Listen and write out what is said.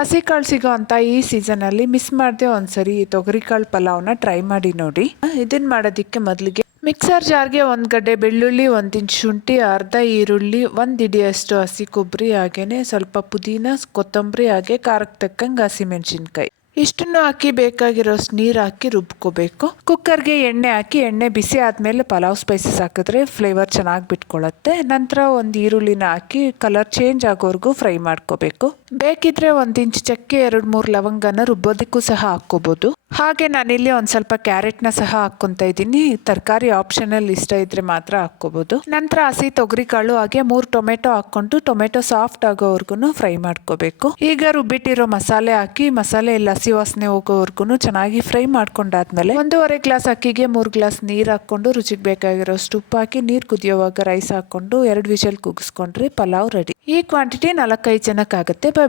ಹಸಿ ಕಾಳು ಸಿಗೋ ಅಂತ ಈ ಸೀಸನಲ್ಲಿ ಮಿಸ್ ಮಾಡದೆ ಒಂದ್ಸರಿ ಈ ತೊಗರಿಕಾಳು ಪಲಾವ್ನ ಟ್ರೈ ಮಾಡಿ ನೋಡಿ. ಇದನ್ನ ಮಾಡೋದಕ್ಕೆ ಮೊದಲಿಗೆ ಮಿಕ್ಸರ್ ಜಾರ್ಗೆ 1 ಗಡ್ಡೆ ಬೆಳ್ಳುಳ್ಳಿ, 1 ಇಂಚ್ ಶುಂಠಿ, ಅರ್ಧ ಈರುಳ್ಳಿ, 1 ಹಿಡಿಯಷ್ಟು ಹಸಿ ಕೊಬ್ಬರಿ, ಹಾಗೇನೆ ಸ್ವಲ್ಪ ಪುದೀನ, ಕೊತ್ತಂಬರಿ, ಹಾಗೆ ಖಾರಕ್ಕೆ ತಕ್ಕಂಗೆ ಹಸಿಮೆಣಸಿನ್ಕಾಯಿ ಇಷ್ಟನ್ನು ಹಾಕಿ ಬೇಕಾಗಿರೋಷ್ಟು ನೀರು ಹಾಕಿ ರುಬ್ಕೋಬೇಕು. ಕುಕ್ಕರ್ಗೆ ಎಣ್ಣೆ ಹಾಕಿ ಎಣ್ಣೆ ಬಿಸಿ ಆದಮೇಲೆ ಪಲಾವ್ ಸ್ಪೈಸಸ್ ಹಾಕಿದ್ರೆ ಫ್ಲೇವರ್ ಚೆನ್ನಾಗಿ ಬಿಟ್ಕೊಳ್ಳುತ್ತೆ. ನಂತರ 1 ಈರುಳ್ಳಿನ ಹಾಕಿ ಕಲರ್ ಚೇಂಜ್ ಆಗೋವರೆಗೂ ಫ್ರೈ ಮಾಡ್ಕೋಬೇಕು. ಬೇಕಿದ್ರೆ 1 ಇಂಚ್ ಚಕ್ಕೆ, 2-3 ಲವಂಗನ ರುಬ್ಬೋದಕ್ಕೂ ಸಹ ಹಾಕ್ಕೋಬೋದು. ಹಾಗೆ ನಾನಿಲ್ಲಿ ಒಂದು ಸ್ವಲ್ಪ ಕ್ಯಾರೆಟ್ನ ಸಹ ಹಾಕ್ಕೊತಾ ಇದ್ದೀನಿ. ತರಕಾರಿ ಆಪ್ಷನಲ್, ಇಷ್ಟ ಇದ್ರೆ ಮಾತ್ರ ಹಾಕ್ಕೋಬೋದು. ನಂತರ ಹಸಿ ತೊಗರಿಕಾಳು ಹಾಗೆ 3 ಟೊಮೆಟೊ ಹಾಕ್ಕೊಂಡು ಟೊಮೆಟೊ ಸಾಫ್ಟ್ ಆಗೋವರೆಗೂ ಫ್ರೈ ಮಾಡ್ಕೋಬೇಕು. ಈಗ ರುಬ್ಬಿಟ್ಟಿರೋ ಮಸಾಲೆ ಹಾಕಿ ಮಸಾಲೆ ಎಲ್ಲ ಹಸಿ ವಾಸನೆ ಹೋಗೋವರೆಗೂ ಚೆನ್ನಾಗಿ ಫ್ರೈ ಮಾಡ್ಕೊಂಡಾದ್ಮೇಲೆ 1.5 ಗ್ಲಾಸ್ ಅಕ್ಕಿಗೆ 3 ಗ್ಲಾಸ್ ನೀರು ಹಾಕ್ಕೊಂಡು ರುಚಿಗೆ ಬೇಕಾಗಿರೋಷ್ಟು ಉಪ್ಪು ಹಾಕಿ ನೀರು ಕುದಿಯೋವಾಗ ರೈಸ್ ಹಾಕ್ಕೊಂಡು 2 ವಿಷಲ್ ಕೂಗಿಸ್ಕೊಂಡ್ರೆ ಪಲಾವ್ ರೆಡಿ. ಈ ಕ್ವಾಂಟಿಟಿ 4-5 ಜನಕ್ಕಾಗುತ್ತೆ. ಬಾಯ್ ಬಾಯ್.